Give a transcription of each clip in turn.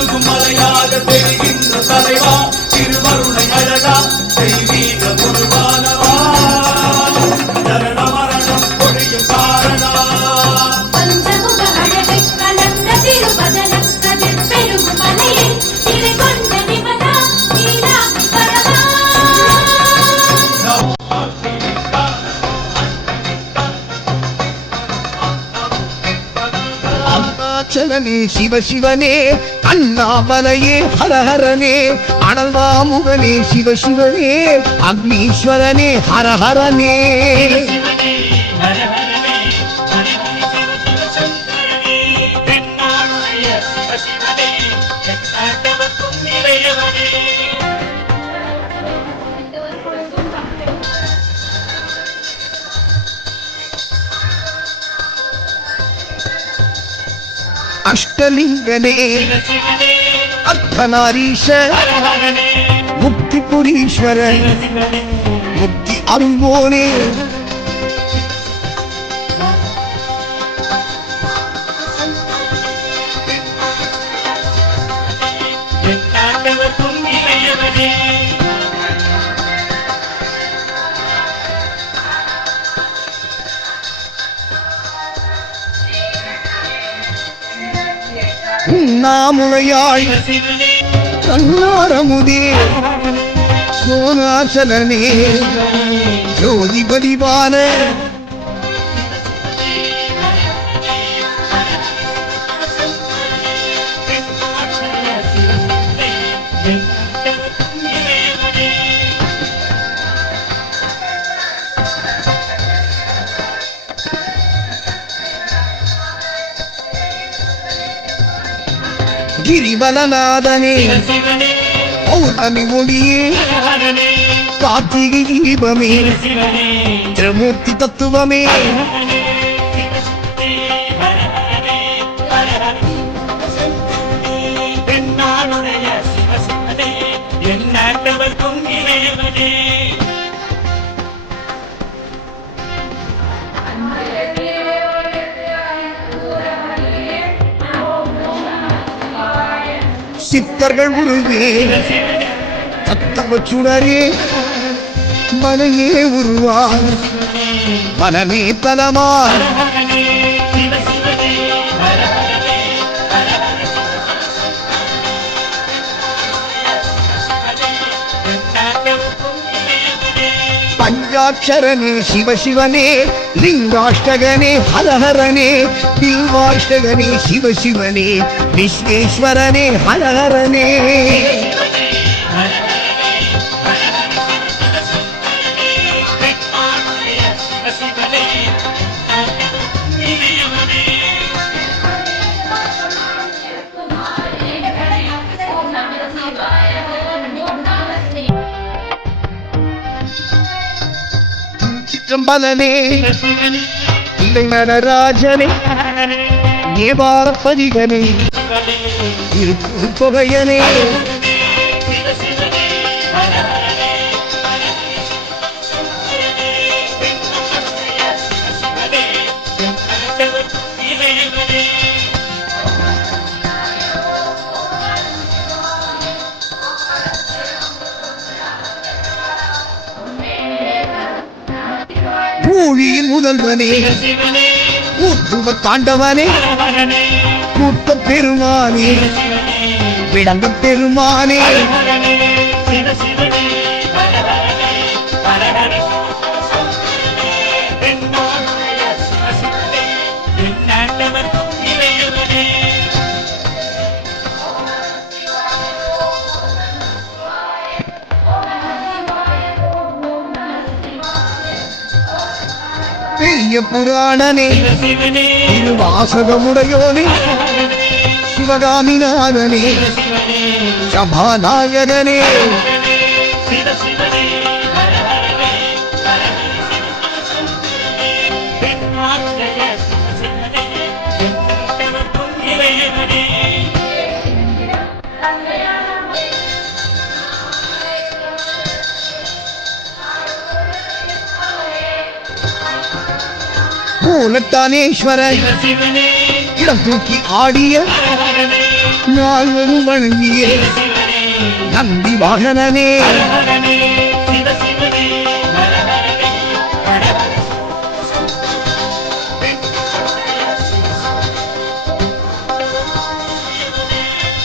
உருகும் மலையாக தெரிகின்ற தலைவா திருவருணை அழகா தெய்வீக குருவானவா ஜனன மரணம் பொழியும் காரணா பஞ்சமுக அழகை கலந்த திருவதனம் கதிர் பெரும் மலையை சிறை கொண்ட நிமலா நீலாம்பி பரமா அருணாச்சலனே சிவ சிவனே அண்ணாமலையே ஹரஹரனே அனல்வாமுகனே சிவ சிவனே அக்னீஸ்வரனே ஹரஹரனே அஷ்டலிங்கனே அர்த்தநாரீஷ முக்தி புரீஸ்வர முக்தி அருள்வோனே உண்ணாமுலையாய் கண்ணாரமுதே சோனாசலனே ஜோதிபதிவான கிரிவலநாதனே பௌர்ணமி ஒளியே கார்த்திகை தீபமே திரமூர்த்தி தத்துவமே சித்தர்கள் உருவே தத்தவ சுடரே மனையே உருவார் மனமே தலமார் பஞ்சாட்சரனே சிவ சிவனே லிங்காஷ்டகனே ஹரஹரனே பில்வாஷ்டகனே சிவ சிவனே விஸ்வேஸ்வரனே ஹரஹரனே சிற்றம்பலனே இல்லை நடராஜனே தேவாரப்பதிகனே இருக்கு தொகையனே பூழியின் முதல்வனே ஊற்றுவ தாண்டவனே கூட்ட பெருமானே விளங்க பெருமானே பெரிய புராணனே திருவாசகமுடையோனே சிவகாமிநாதனே சபாநாயகனே பூலத்தானேஸ்வர இடம் தூக்கி ஆடிய நால்வரும் வணங்கிய நந்தி வாகனனே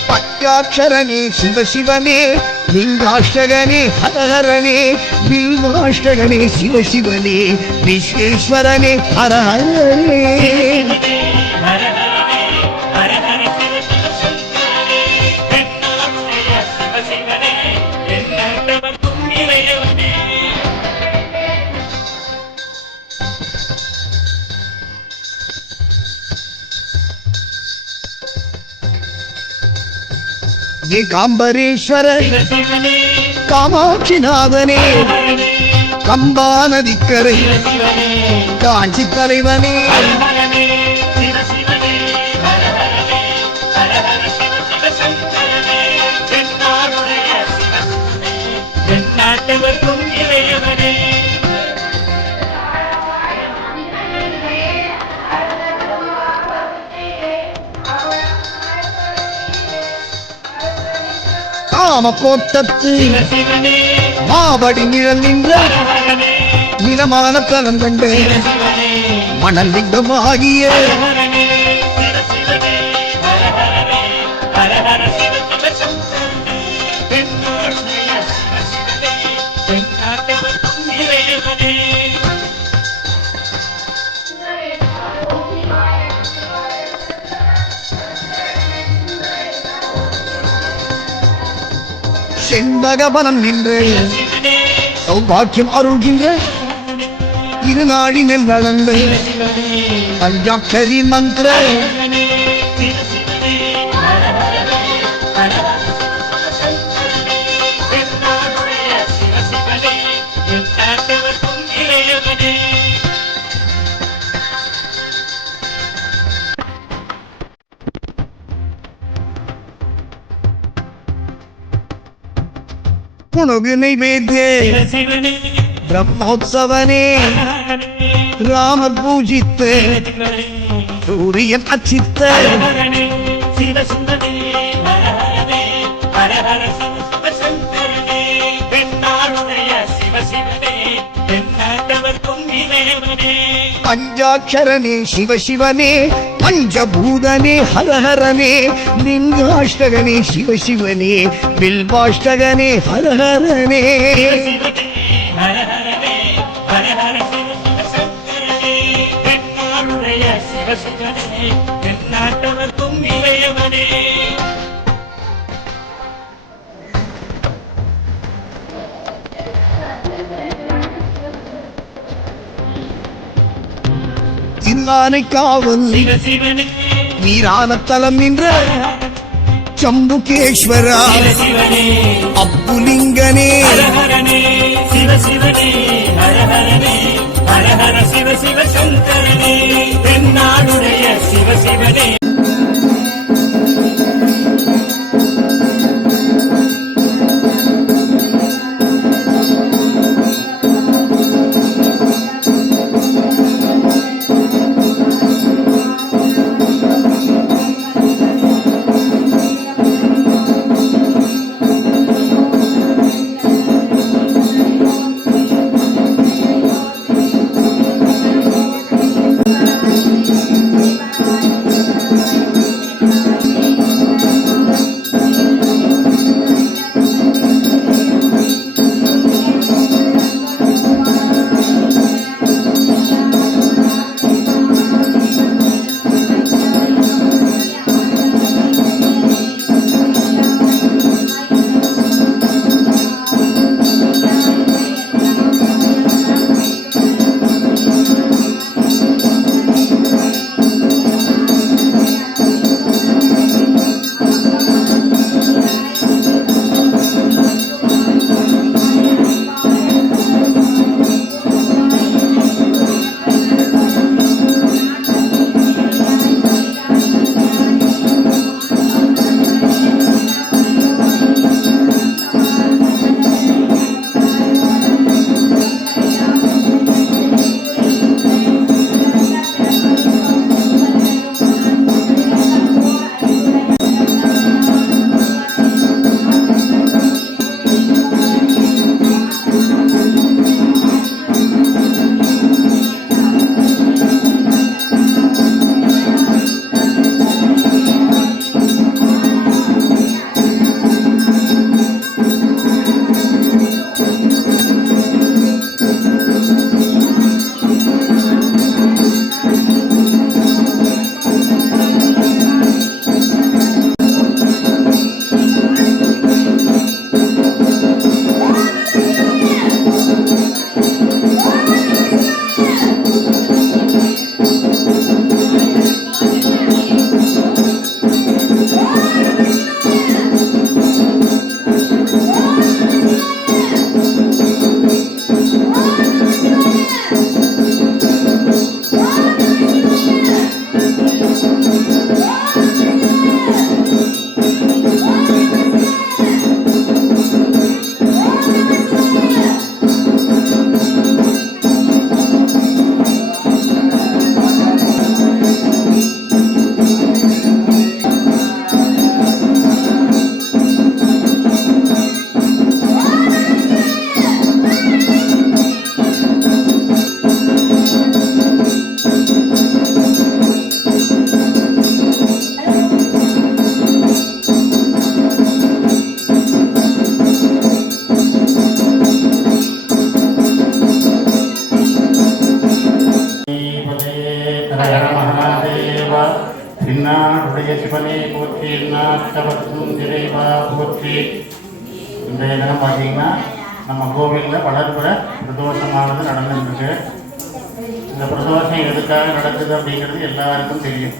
பஞ்சாட்சரனே சிவசிவனே லிங்காஷ்டகனே ஹரஹரனே பில்வாஷ்டகனே சிவசிவனே விஸ்வேஸ்வரனே ஹரஹரனே காம்பரேஸ்வர காமாட்சிநாதனே கம்பா நதிக்கரை காஞ்சி தலைவனே காமக்கோட்டத்து மாவடி நிழல் நின்ற நிலமான தலம் கண்டு மணல் லிங்கமாகிய செண்பகவனம் நின்று சௌபாக்கியம் அருள்கின்ற இருநாடினில் வளர்ந்து பஞ்சாட்சரி மந்திர உணவு நைவேத்திய பிரம்மோத்சவனே ராமர் பூஜித்து சூரியன் அச்சித்த பஞ்சாட்சரனே சிவசிவனே பஞ்சபூதனே ஹரஹரனே லிங்காஷ்டகனே சிவசிவனே பில்வாஷ்டகனே ஹரஹரனே திருநானை காவல் வீரான தலம் நின்ற சம்புகேஸ்வரா அப்புலிங்கனே பின்னாருடைய சிவனை போற்றி நாட்டவர்க்கும் இறைவா போற்றி. இன்றைய தினம் பார்த்தீங்கன்னா நம்ம கோவிலில் வளர்ப்புற பிரதோஷமானது நடந்துருக்கு. இந்த பிரதோஷம் எதுக்காக நடக்குது அப்படிங்கிறது எல்லாருக்கும் தெரியும்.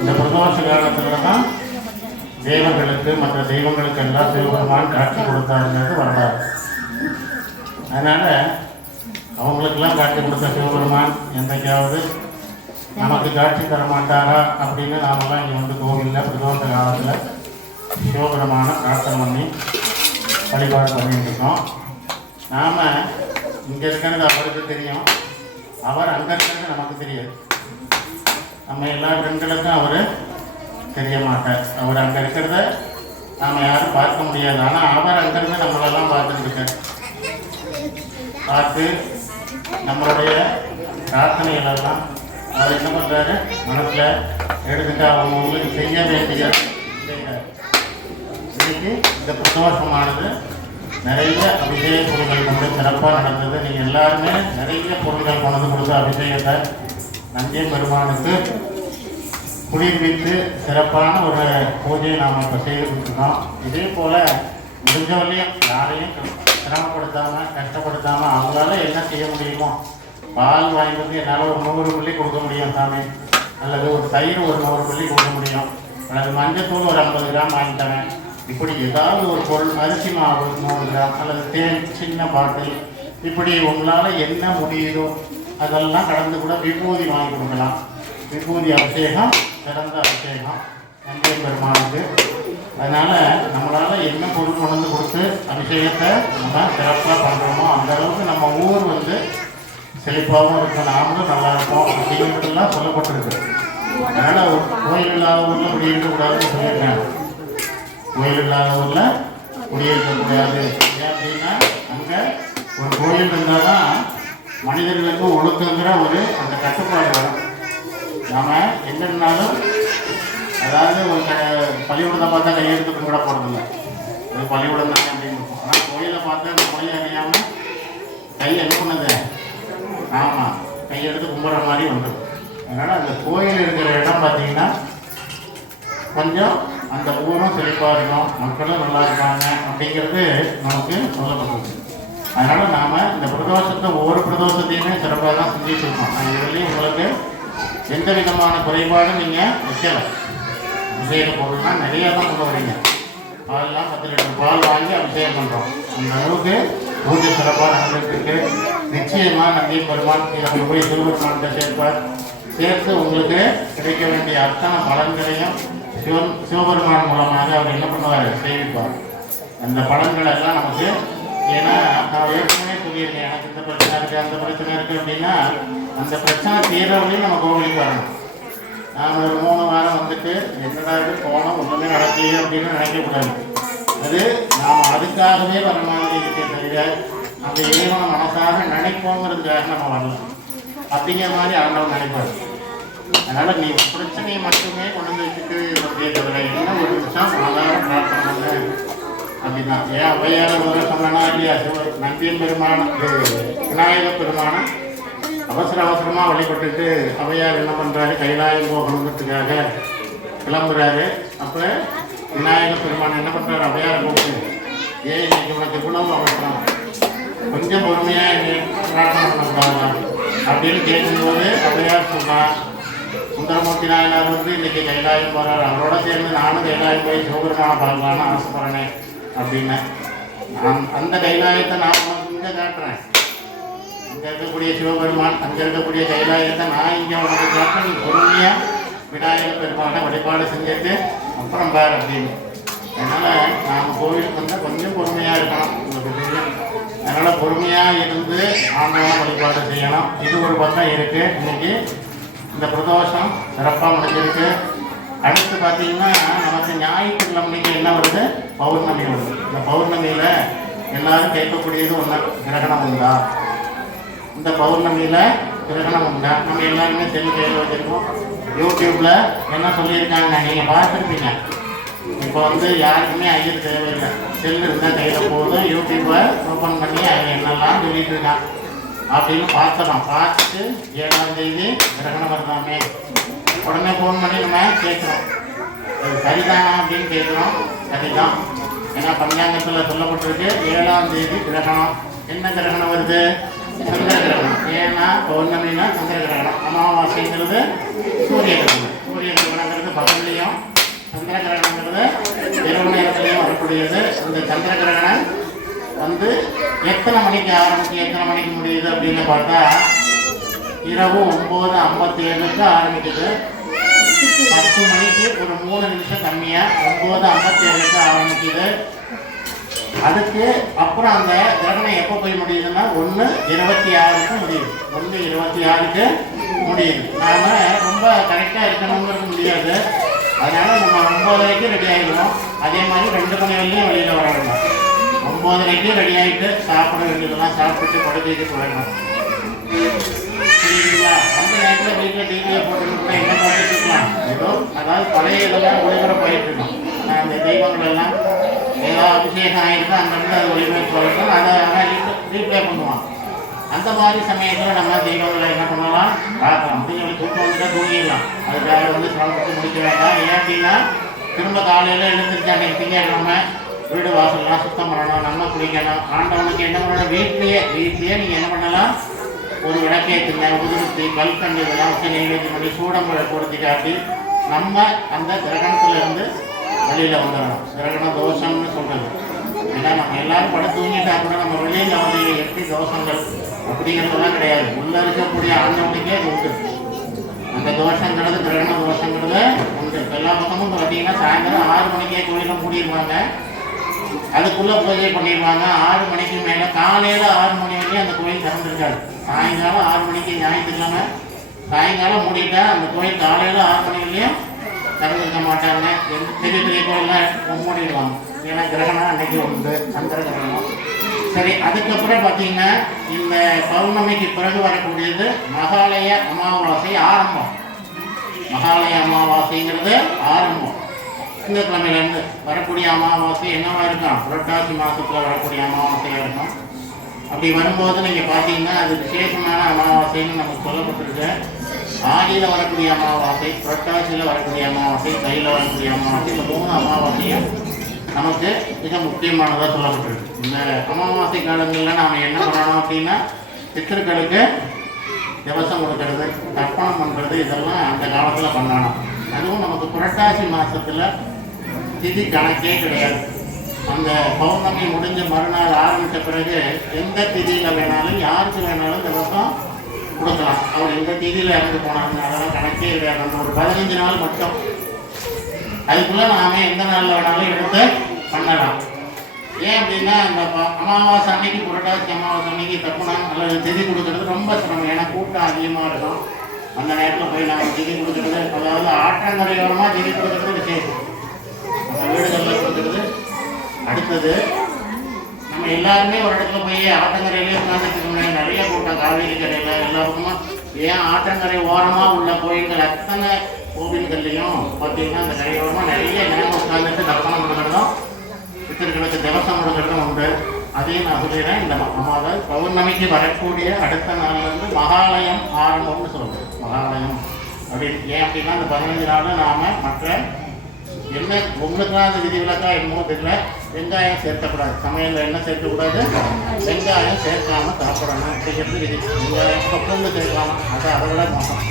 இந்த பிரதோஷ காலத்தில் தான் தேவர்களுக்கு மற்ற தெய்வங்களுக்கு எல்லாம் சிவபெருமான் காட்சி கொடுத்தாருங்கிறது வரலாறு. அதனால் அவங்களுக்கெல்லாம் காட்சி கொடுத்த சிவபெருமான் என்றைக்காவது நமக்கு காட்சி தர மாட்டாரா அப்படின்னு நாமெல்லாம் இங்கே வந்து கோவிலில் பிரதோஷ காலத்தில் சிவபெருமான பிரார்த்தனை பண்ணி வழிபாடு பண்ணிட்டு இருக்கோம். நாம் இங்கே இருக்கிறது அவருக்கு தெரியும், அவர் அங்கே இருக்கிறது நமக்கு தெரியாது. நம்ம எல்லா பெண்களுக்கும் அவர் தெரிய மாட்டார். அவர் அங்கே இருக்கிறத நாம் யாரும் பார்க்க முடியாது. ஆனால் அவர் அங்கேருந்து நம்மளெல்லாம் பார்த்துட்டு இருக்கார். பார்த்து நம்மளுடைய பிரார்த்தனைகளெல்லாம் அவர் என்ன பண்ணுறாரு, மனசில் எடுத்துட்டு அவங்களுக்கு செய்ய வேண்டிய செய்கிறார். இன்னைக்கு இந்த பிரதோஷமானது நிறைய அபிஷேக பொருட்கள் கொண்டு சிறப்பாக நடந்தது. நீங்கள் எல்லாருமே நிறைய பொருட்கள் கொண்டு கொடுத்த அபிஷேகத்தை நந்திய பெருமானுக்கு குளிர்வித்து சிறப்பான ஒரு பூஜையை நாம் இப்போ செய்துருக்கோம். இதே போல் முடிஞ்சவரையும் யாரையும் சிரமப்படுத்தாமல் கஷ்டப்படுத்தாமல் அவங்களால என்ன செய்ய முடியுமோ, பால் வாங்கி வந்து என்னால் ஒரு 100 மில்லி கொடுக்க முடியும் சாமி, அல்லது ஒரு தயிர் ஒரு 100 மில்லி கொடுக்க முடியும், அல்லது மஞ்சத்தூள் ஒரு 50 கிராம் வாங்கித்தரேன், இப்படி ஏதாவது ஒரு பொருள், அரிசி மாவு 100 கிராம் அல்லது தேன் சின்ன பாட்டில், இப்படி உங்களால் என்ன முடியுதோ அதெல்லாம் கடந்து கூட விபூதி வாங்கி கொடுக்கலாம். விபூதி அபிஷேகம் சிறந்த அபிஷேகம் நந்திய பெருமானுக்கு. அதனால் நம்மளால் என்ன பொருள் கொண்டு கொடுத்து அபிஷேகத்தை நம்ம சிறப்பாக பண்ணுறோமோ அந்த அளவுக்கு நம்ம ஊர் வந்து செழிப்பாகவும் இருக்கும், நாமளும் நல்லா இருப்போம் அப்படிங்கிறதுலாம் சொல்லப்பட்டிருக்கு. அதனால் கோயில் இல்லாத ஊரில் குடியிருக்கக்கூடாதுன்னு சொல்லியிருக்காங்க. கோயில் இல்லாத ஊரில் குடியிருக்கக்கூடாது. ஏன் அப்படின்னா அங்கே ஒரு கோயில் இருந்தால் தான் மனிதர்களுக்கு ஒழுக்கங்கிற ஒரு அந்த கட்டுப்பாடு வரும். நாம் எங்கன்னாலும் அதாவது ஒரு பள்ளிக்கூடத்தை பார்த்தா கையெழுத்து கூட போகிறதில்ல, அது பள்ளிக்கூடம் தானே அப்படின்னு இருக்கும். ஆனால் கோயிலை பார்த்தா அந்த கோயிலை அறியாமல் கை அனுப்புனது ஆமாம் கையெடுத்து கும்பிட்ற மாதிரி வந்துடும். அதனால் அந்த கோயில் இருக்கிற இடம் பார்த்தீங்கன்னா கொஞ்சம் அந்த ஊரும் செழிப்பாக இருக்கும், மக்களும் நல்லா இருக்காங்க அப்படிங்கிறது நமக்கு சொல்லப்பட்டது. அதனால் நாம் இந்த பிரதோஷத்தை ஒவ்வொரு பிரதோஷத்தையுமே சிறப்பாக தான் செஞ்சுட்டு இருக்கோம். இதுலேயும் உங்களுக்கு எந்த விதமான குறைபாடும் நீங்கள் வைக்கலை. அபிஷேக பொருள்லாம் நிறையா தான் கொண்டு வரீங்க. பால்லாம் 10 லிட்டர் பால் வாங்கி அபிஷேகம் பண்ணுறோம். அந்த அளவுக்கு பூஜை சிறப்பாக நடந்துருக்கு. நிச்சயமாக நந்திய பெருமான் இதை போய் சிவபெருமான்கிட்ட சேர்த்து உங்களுக்கு கிடைக்க வேண்டிய அத்தனை பலன்களையும் சிவபெருமான் மூலமாக அவர் என்ன பண்ணுவார், செய்விப்பார். அந்த பலன்கள் எல்லாம் நமக்கு, ஏன்னா நான் ஏற்கனவே சொல்லியிருக்கேன், எனக்கு இந்த பிரச்சனை இருக்குது அந்த பிரச்சனை இருக்குது அப்படின்னா அந்த பிரச்சனை தீர்றவரையும் நம்ம கோவிலுக்கு வரணும். நான் ஒரு 3 வாரம் வந்துட்டு என்னடா இது போனோம் ஒன்றுமே நடக்கலையே அப்படின்னு நினைக்கக்கூடாது. அது நாம் அதுக்காகவே வர மாதிரி இருக்கே தவிர அந்த இறைவனை மனசாக நினைப்போங்கிறதுக்காக நம்ம வரலாம் அப்படிங்கிற மாதிரி ஆண்டவன் நினைப்பார். அதனால் நீ பிரச்சனையை மட்டுமே கொண்டு வந்து வச்சுட்டு அப்படியே தவிர என்ன ஒரு நிமிஷம் ஆதாரம் பிரார்த்தனை பண்ண அப்படின்னா ஏன் அவையார ஒரு சொன்னா இல்லையா, நந்தியன் பெருமான விநாயக பெருமான அவசரமாக வழிபட்டுட்டு அவையார் என்ன பண்ணுறாரு, கைலாயம் போகணுங்கிறதுக்காக கிளம்புறாரு. அப்போ விநாயக பெருமான் என்ன பண்ணுறாரு, அவையாரை கூப்பிட்டு ஏன் இன்னைக்கு உனக்கு இவ்வளவு அவசரம், கொஞ்சம் பொறுமையாக என்னை பிரார்த்தனை பண்ணக்கூடாது அப்படின்னு கேட்கும்போது அவையார் சொன்னார், சுந்தரமூர்த்தி நாயனார் வந்து இன்னைக்கு கைலாயம் போகிறார், அவரோட சேர்ந்து நானும் கைலாயம் போய் சிவபெருமான பார்க்கலான்னு ஆசைப்படுறேன் அப்படின்னு. நான் அந்த கைலாயத்தை நான் உனக்கு இங்கே காட்டுறேன், இங்கே இருக்கக்கூடிய சிவபெருமான் அங்கே இருக்கக்கூடிய கைலாயத்தை நான் இங்கே உனக்கு காட்டுறேன், நீ பொறுமையாக விநாயகர் பெருமானை வழிபாடு செஞ்சுட்டு அப்புறம் பார் அப்படின்னு. அதனால் நாம் கோவிலுக்கு வந்து கொஞ்சம் பொறுமையாக இருக்கணும், உங்களுக்கு தெரியும். அதனால் பொறுமையாக இருந்து ஆண்டவனை வழிபாடு செய்யணும். இது ஒரு பக்கம் இருக்குது. இன்னைக்கு இந்த பிரதோஷம் சிறப்பாக முடிஞ்சிருக்கு. அடுத்து பார்த்தீங்கன்னா நமக்கு ஞாயிற்றுக்கிழமைக்கு என்ன வருது? பௌர்ணமி வருது. இந்த பௌர்ணமியில் எல்லாரும் கேட்கக்கூடியது ஒன்று, கிரகணம் உண்டா? இந்த பௌர்ணமியில் கிரகணம் உண்டா? நம்ம எல்லாருமே செல்லு கையில் வச்சுருக்கோம். யூடியூப்பில் என்ன சொல்லியிருக்காங்க நீங்கள் பார்த்துருப்பீங்க. இப்போ யாருக்குமே ஐயர் தேவையில்லை. செல்லு இருந்தால் கையில் போதும், யூடியூப்பை ஓப்பன் பண்ணி அவங்க என்னெல்லாம் சொல்லிட்டு இருக்கான் அப்படின்னு பார்த்துறோம். பார்த்துட்டு 7ஆம் தேதி கிரகணம் வருதாமே, உடனே ஃபோன் பண்ணி நம்ம கேட்குறோம், அது சரிதானா அப்படின்னு கேட்குறோம். சரிதான். ஏன்னா பஞ்சாங்கத்தில் சொல்லப்பட்டிருக்கு 7ஆம் தேதி கிரகணம். என்ன கிரகணம் வருது? சந்திர கிரகணம். ஏன்னா பௌர்ணமினா சந்திர கிரகணம், அமாவாசைங்கிறது சூரிய கிரகணம். சூரிய கிரகணங்கிறது பகல்லையும், சந்திர கிரகணங்கிறது இரவு நேரத்துலையும் வரக்கூடியது. இந்த சந்திர கிரகணம் எத்தனை மணிக்கு ஆரம்பிச்சு எத்தனை மணிக்கு முடியுது அப்படின்னு பார்த்தா இரவு 9:57 ஆரம்பிக்குது. 10 மணிக்கு ஒரு 3 நிமிஷம் கம்மியாக 9:57 ஆரம்பிக்குது. அதுக்கு அப்புறம் அந்த கிரகணம் எப்போ போய் முடியுதுன்னா 1:26 முடியுது. 1:26 முடியுது. நாம் ரொம்ப கரெக்டாக இருக்கணுங்கிறது முடியாது. அதனால் நம்ம 9:30 ரெடி ஆகிடுவோம். அதே மாதிரி 2 மணி வரையும் வெளியில் வரணும். 9:30 ரெடி ஆகிட்டு சாப்பிட வேண்டியதெல்லாம் சாப்பிட்டு படுக்கைக்கு போயிடணும். சரிங்களா? அந்த நேரத்தில் வீட்டில் டிவியை போட்டுட்டு கூட என்ன பார்த்துட்டு இருக்கலாம். ஏதோ அதாவது பழைய இதெல்லாம் ஒளிபரப்பு போயிட்டு இருக்கோம். அந்த தெய்வங்கள் எல்லாம் ஏதாவது அபிஷேகம் ஆகிட்டு அங்கேருந்து அது ஒளிபரப்பு போயிட்டோம். அதை ரீப்ளே பண்ணுவான். அந்த மாதிரி சமயத்தில் நம்ம தெய்வங்களை என்ன பண்ணலாம், பார்க்கலாம். அப்படிங்கிறது தூக்கம் வந்துட்டால் தூங்கிடலாம். அதுக்காக சிரமப்பட்டு முடிக்க வேண்டாம். ஏன் அப்படின்னா திரும்ப காலையில் எழுந்திரிச்சு அன்றைக்கி திங்கக்கிழமை வீடு வாசல்லாம் சுத்தம் பண்ணணும், நம்ம குளிக்கணும். ஆண்டவனுக்கு என்ன பண்ணணும், வீட்லேயே நீங்கள் என்ன பண்ணலாம், ஒரு விளக்கேற்றுங்க, உதுருத்தி கல்கண்டு இதெல்லாம் வச்சு நெய்வேத்தியம் பண்ணி சூடம்புழை கொடுத்து காட்டி நம்ம அந்த கிரகணத்துலேருந்து வெளியில் வந்துடணும். கிரகண தோஷம்னு சொல்கிறது. ஏன்னா நம்ம எல்லாரும் படம் தூங்கிட்டா கூட நம்ம வெளியில் வந்து எப்படி தோஷங்கள் அப்படிங்கிறதெல்லாம் கிடையாது. உள்ளே இருக்கக்கூடிய ஆண்டவனுக்கே அது உண்டு. அந்த தோஷங்கிறது கிரகண தோஷங்கிறது உண்டு. எல்லா பக்கமும் பார்த்தீங்கன்னா சாயந்தரம் 6 மணிக்கே கோயிலும் மூடிடுவாங்க. அதுக்குள்ளே பூஜை பண்ணிடுவாங்க. 6 மணிக்கு மேலே காலையில் 6 மணி வரையும் அந்த கோயில் திறந்துருக்காது. சாயங்காலம் 6 மணிக்கு ஞாயிற்றுக்கிழமை சாயங்காலம் மூடிட்டா அந்த கோயில் காலையில் 6 மணி வரையும் திறந்துருக்க மாட்டாங்க. பெரிய பெரிய கோயிலெலாம் மூடிடுவாங்க. ஏன்னா கிரகணம் அன்னைக்கு உண்டு, சந்திர கிரகணம். சரி, அதுக்கப்புறம் பார்த்தீங்கன்னா இந்த பௌர்ணமிக்கு பிறகு வரக்கூடியது மகாலய அமாவாசை ஆரம்பம். மகாலய அமாவாசைங்கிறது ஆரம்பம். திங்கட்கிழமையிலேருந்து வரக்கூடிய அமாவாசை என்னவா இருக்கும், புரட்டாசி மாதத்தில் வரக்கூடிய அமாவாசையாக இருக்கும். அப்படி வரும்போது நீங்கள் பார்த்தீங்கன்னா அது விசேஷமான அமாவாசைன்னு நமக்கு சொல்லப்பட்டிருக்கு. ஆடியில் வரக்கூடிய அமாவாசை, புரட்டாசியில் வரக்கூடிய அமாவாசை, கையில் வரக்கூடிய அமாவாசை, இந்த 3 அமாவாசையும் நமக்கு மிக முக்கியமானதாக சொல்லப்பட்டிருக்கு. இந்த அமாவாசை காலங்களில் நாம் என்ன பண்ணணும் அப்படின்னா பித்திருக்களுக்கு திவசம் கொடுக்கறது, தர்ப்பணம் பண்ணுறது, இதெல்லாம் அந்த காலத்தில் பண்ணணும். அதுவும் நமக்கு புரட்டாசி மாதத்தில் திதி கணக்கே கிடையாது. அந்த பௌர்ணமி முடிஞ்ச மறுநாள் ஆரம்பித்த பிறகு எந்த திதியில் வேணாலும் யாருக்கு வேணாலும் திவசம் கொடுக்கலாம். அவர் எந்த திதியில் இறந்து போனாங்க அதெல்லாம் கணக்கே கிடையாது. அந்த ஒரு 15 நாள் மட்டும். அதுக்குள்ளே நாம் எந்த நாளில் வேணாலும் எடுத்து பண்ணலாம். ஏன் அப்படின்னா அந்த அமாவாசை அன்னைக்கு, புரட்டாசி அமாவாசை அன்னைக்கு தப்புனம் அல்லது திதி கொடுக்கறது ரொம்ப சிரமம். ஏன்னா கூட்டம் அதிகமாக இருக்கும். அந்த நேரத்தில் போய் நாம் திதி கொடுக்கறது, அதாவது ஆற்றங்கரையோரமாக திதி கொடுக்கறது விசேஷம். அந்த வீடுகளில் கொடுக்கறது. அடுத்தது நம்ம எல்லாருமே ஒரு இடத்துல போய் ஆற்றங்கரையிலே உட்காந்துட்டு நிறைய கூட்டம், காவேரி கரையில் எல்லா பக்கமும். ஏன் ஆற்றங்கரை ஓரமாக உள்ள கோயில்கள் அத்தனை கோவில்கள்லையும் பார்த்தீங்கன்னா அந்த கரையோரமாக நிறைய நேரம் உட்காந்துட்டு தர்ப்பணம் கொடுக்கறதும் பித்திருக்களுக்கு திவசம் கொடுக்கறதும் உண்டு. அதையும் நான் சொல்லிடுறேன். இந்த அதாவது பௌர்ணமிக்கு வரக்கூடிய அடுத்த நாள்லேருந்து மகாலயம் ஆரம்பம்னு சொல்லுவோம். மகாலயம் அப்படின்னு ஏன் அப்படின்னா அந்த 15 நாள் நாம் மற்ற என்ன உங்களுக்கான விதிவிலக்கா என்னமோ தெரியல, வெங்காயம் சேர்க்கக்கூடாது. சமையலில் என்ன சேர்க்கக்கூடாது, வெங்காயம் சேர்க்காமல் சாப்பிடணும் அப்படிங்கிறது விதி. வெங்காயம் பூண்டு சேர்க்கலாம், அதை விட மோசம்,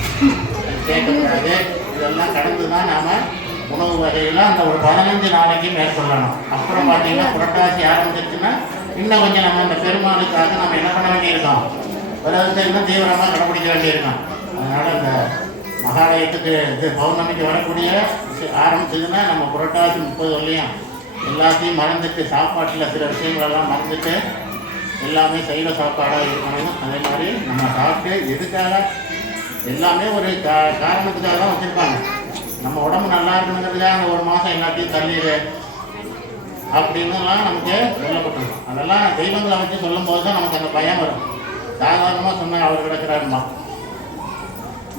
சேர்க்கக்கூடாது. இதெல்லாம் கடந்து தான் நாம் உணவு வகையில் அந்த ஒரு 15 நாளைக்கு மேற்கொள்ளணும். அப்புறம் பார்த்தீங்கன்னா புரட்டாசி ஆரம்பிச்சிருச்சுன்னா இன்னும் கொஞ்சம் நம்ம இந்த பெருமாளுக்காக நம்ம என்ன பண்ண வேண்டியிருக்கோம், விரதத்தை இன்னும் தீவிரமாக கடைப்பிடிக்க வேண்டியிருக்கோம். அதனால் இந்த மகாலயத்துக்கு இது பௌர்ணமிக்கு வரக்கூடிய ஆரம்பிச்சதுன்னா நம்ம புரட்டாசி 30 வரலையும் எல்லாத்தையும் மறந்துட்டு, சாப்பாட்டில் சில விஷயங்களெல்லாம் மறந்துட்டு எல்லாமே சைவ சாப்பாடாக இருக்கணும். அதே மாதிரி நம்ம சாப்பிட்டு எதுக்காக எல்லாமே ஒரு காரணத்துக்காக தான் வச்சுருப்பாங்க. நம்ம உடம்பு நல்லா இருக்கணுங்கிறதுக்காக அந்த ஒரு மாதம் எல்லாத்தையும் தள்ளிடு அப்படின்னுலாம் நமக்கு சொல்லப்பட்டிருக்கும். அதெல்லாம் தெய்வங்களை வச்சு சொல்லும் போது தான் நமக்கு அந்த பயம் வரும். சாதாரணமாக சொன்னால் அவர் கிடக்கிறாருமா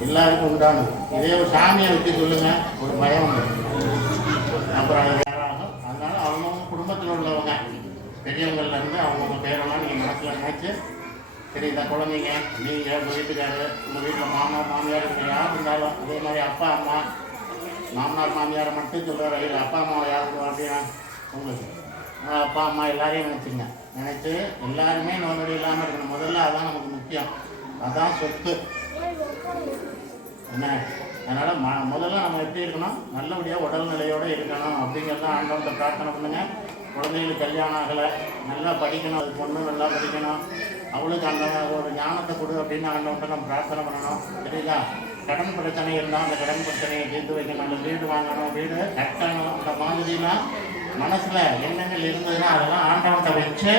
எல்லாருக்கும் உண்டானது. இதே ஒரு சாமியை வச்சு சொல்லுங்க, ஒரு பயம் வந்துடும். அப்புறம் அது வேறாகும். அதனால அவங்கவுங்க குடும்பத்தில் உள்ளவங்க பெரியவங்கள்லேருந்து அவங்கவுங்க பேரெல்லாம் நீங்கள் மனசில் நினைச்சு, சரி இந்த குழந்தைங்க, நீங்கள் உங்கள் வீட்டுக்காரு, உங்கள் வீட்டில் மாமனார் மாமியார் இருக்கிற யார் இருந்தாலும் அதே மாதிரி அப்பா அம்மா, மாமனார் மாமியாரை மட்டும் சொல்கிறார், இல்லை அப்பா அம்மாவை யாருக்கு அப்படின்னா உங்களுக்கு அப்பா அம்மா எல்லாரையும் நினச்சிங்க. நினச்சி எல்லாருமே நோய் நொடி இல்லாமல் இருக்கணும். முதல்ல அதான் நமக்கு முக்கியம், அதான் சொத்து என்ன. அதனால் முதல்ல நம்ம எப்படி இருக்கணும், நல்லபடியாக உடல்நிலையோடு இருக்கணும் அப்படிங்கிறத ஆண்டவன்கிட்ட பிரார்த்தனை பண்ணுங்க. குழந்தைகளுக்கு கல்யாணம் ஆகலை, நல்லா படிக்கணும், அது பொண்ணு நல்லா படிக்கணும், அவளுக்கு அந்த ஒரு ஞானத்தை கொடு அப்படின்னு ஆண்டவன்கிட்ட நம்ம பிரார்த்தனை பண்ணணும். சரிங்களா? கடன் பிரச்சனை இருந்தால் அந்த கடன் பிரச்சனையை தீர்த்து வைக்கணும், அந்த வீடு வாங்கணும், வீடு கட்டணும், அந்த மாதிரிலாம் மனசில் எண்ணங்கள் இருந்ததுன்னா அதெல்லாம் ஆண்டவன்கிட்ட வச்சு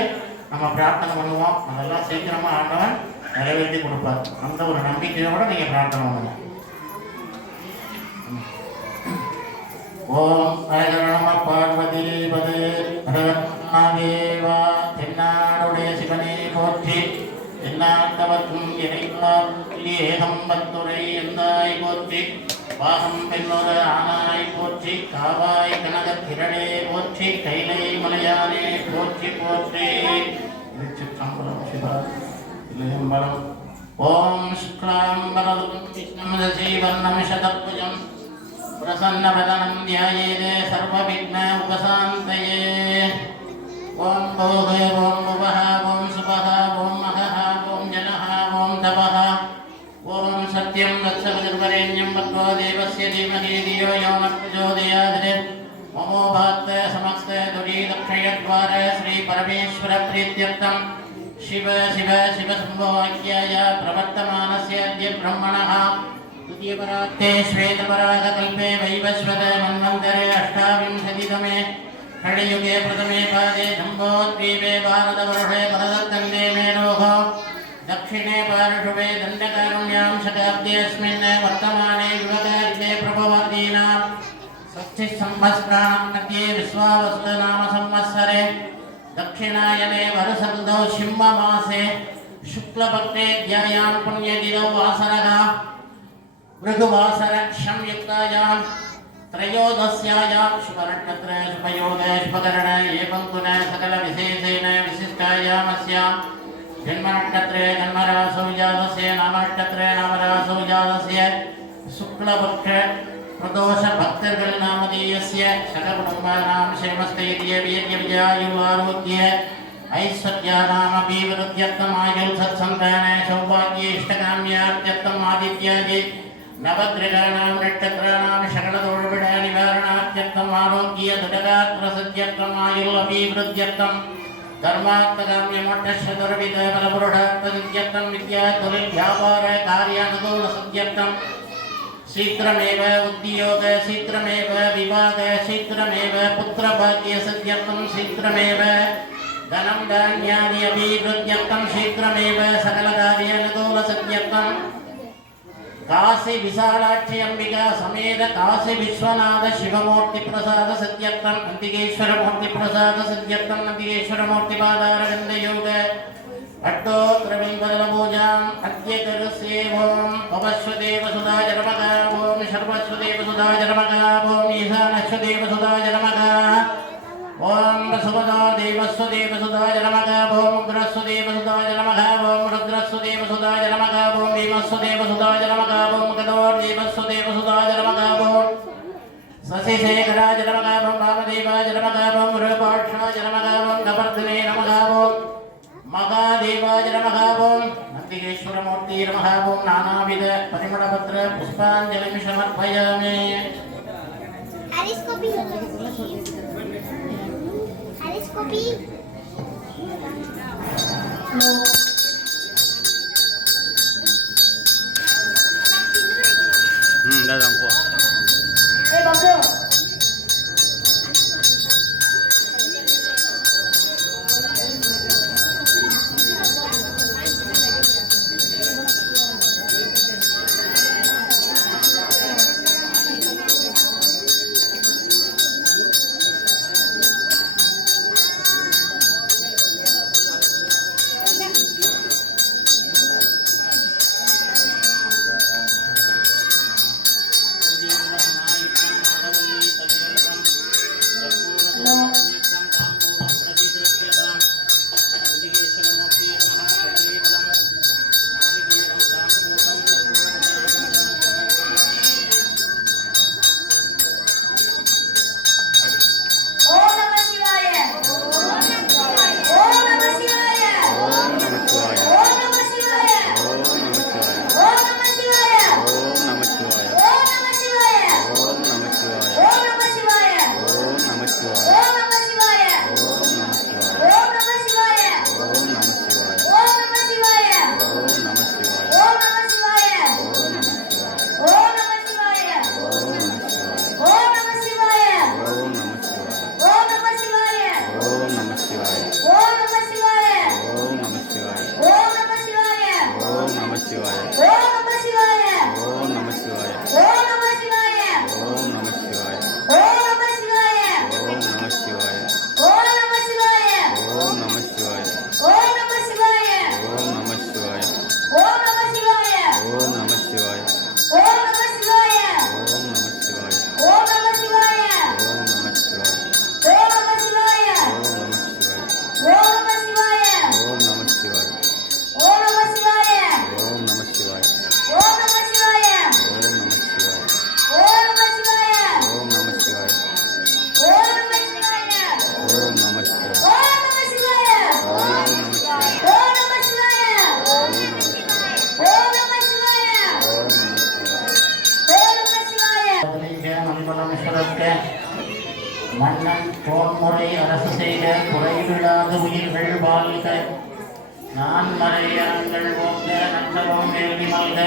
நம்ம பிரார்த்தனை பண்ணுவோம். அதெல்லாம் சீக்கிரமாக ஆண்டவன் நிறைவேற்றி கொடுப்பார். அந்த ஒரு நம்பிக்கையோடு நீங்கள் பிரார்த்தனை பண்ணுங்க. ஓம் நம பார்வதி பதே தேவா. தென்னாடுடைய சிவனே போற்றி, எந்நாட்டவர்க்கும் இறைவா ஏகம்பத்துரை எந்தாய் போற்றி, பாகம் பெண்ணொரு ஆனாய் போற்றி, காவாய் கனகத் திரளே போற்றி, கைலை மலையானே போற்றி போற்றி. திருச்சிற்றம்பலம். சிவா இல்லம்பலம். ஓம் சுக்லாம்பரம் கிருஷ்ணம் சசிவர்ணம் சதத்வஜம் பிரசன்னவதனம் த்யாயேதே சர்வவிக்ன உபசாந்தயே. ஓம் போகே ஓம் உபஹ ஓம் சுபஹ ஓம் மகஹ ஓம் ஜனஹ ஓம் தபஹ ஓம் சத்யம் தத்சவிதுர்வரேண்யம் பத்வோ தேவஸ்ய தீமஹி தியோ யோ ந பிரச்சோதயாத். மமோ பாத்த சமஸ்த துரீதக்ஷயத்வார ஸ்ரீ பரமேஸ்வர ப்ரீத்யர்த்தம் शिव शिव शिव संभवाख्याय प्रवर्तमानस्य अद्य ब्रह्मणः द्वितीयपरार्थे श्वेतपरागकल्पे वैवस्वत मन्वन्तरे अष्टाविंशतितमे षड्युगे प्रथमे पादे जम्बोद्वीपे भारतवर्षे परदत्तन्दे मेरोः दक्षिणे पार्श्वे दण्डकारुण्यां शताब्देऽस्मिन् वर्तमाने युवकारिके प्रभवर्तीनां षष्ठिसंवत्सराणां मध्ये विश्वावसुनाम संवत्सरे दक्षिणायने वरुसर्दौ सिंहमासे शुक्लपक्षे ध्यायां पुण्यदिनौ वासरः भृगुवासर संयुक्तायां त्रयोदश्यायां शुभनक्षत्रे शुभयोगे शुभकरणे एवं पुनः सकलविशेषेण विशिष्टायामस्यां जन्मनक्षत्रे जन्मरासौ जातस्य नामनक्षत्रे नामरासौ जातस्य शुक्लपक्षे प्रदोष भक्तர்கள் नामधेयस्य सककुटुम्बानां क्षेमस्थैर्य वीर्यविजयायुरारोग्य ऐश्वर्यानामभिवृद्ध्यर्थम् आयुः सत्सन्तान सौभाग्य इष्टकाम्यार्थम् आदित्यादि नवग्रहाणां नक्षत्राणां सकलदोषपीड निवारणार्थम् आरोग्य दृढगात्रसिद्ध्यर्थम् आयुः अभिवृद्ध्यर्थम् धर्मार्थकाम्यमोक्षशतुर्विध फलपुरुषार्थसिद्ध्यर्थम् विद्या तुलित व्यापार कार्यानुकूलसिद्ध्यर्थम् शीघ्रमेव उद्योग शीघ्रमेव विवाह शीघ्रमेव पुत्रभाग्य सिद्ध्यर्थं शीघ्रमेव धनं धान्यादि अभिवृद्ध्यर्थं शीघ्रमेव सकलकार्यानुकूलसिद्ध्यर्थं काशी विशालाक्षी अंबिका समेत काशी विश्वनाथ शिवमूर्ति प्रसाद सिद्ध्यर्थं नंदिकेश्वर मूर्ति प्रसाद सिद्ध्यर्थं नंदिकेश्वर मूर्ति पादारविन्द योग अट्टोत्रविंबदलपूजाम् अद्य करिष्ये। ओम भवस्वदेव सुधाय नमः। ओम सर्वस्वदेव सुधाय नमः। ओम ईशानस्वदेव सुधाय नमः। ओम सुभदा देवस्वदेव सुधाय नमः। ओम उग्रस्वदेव सुधाय नमः। ओम रुद्रस्वदेव सुधाय नमः। ओम भीमस्वदेव सुधाय नमः। ओम गदोर्देवस्वदेव सुधाय नमः। ओम शशिशेखराय नमः। ओम वामदेवाय नमः। ओम रूपाक्षाय नमः। ओम कपर्दिने नमः। ओम महादेवाय नमः। ओम नंदिकेश्वरमूर्ति नमः। ओम नानाविध परिमलपत्र पुष्पांजलिं समर्पयामि। datang po. நலம் சுரக்க மன்னன் தோன்முறை அரசு செய்த குறைவிடாத உயிர்கள் வாழ்க நான் மறையங்கள் ஓங்க நந்தவம் வேள்வி மல்க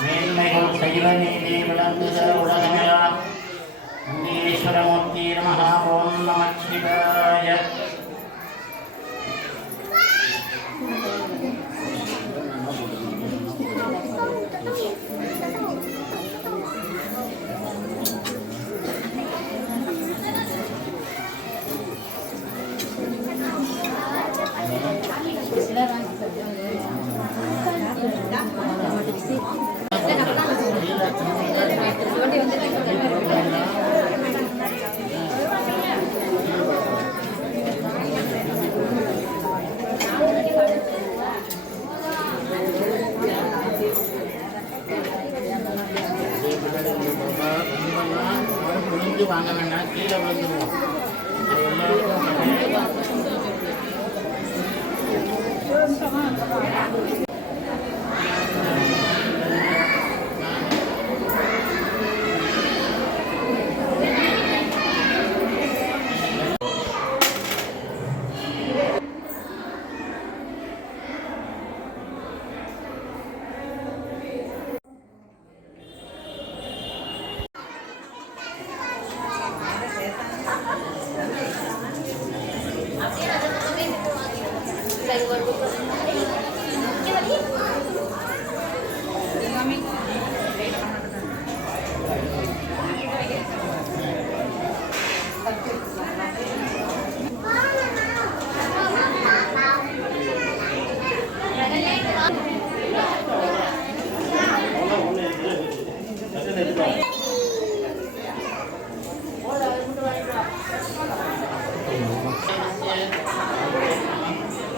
மேன்மைகள் சைவ நீதி விளங்குக உலகமெல்லாம் ஈஸ்வரமூர்த்தி நமः ஓம் நமச் சிவாய. வாங்க வேண்டாம், கீழே விழுந்துருவோம். எல்லாருக்கும்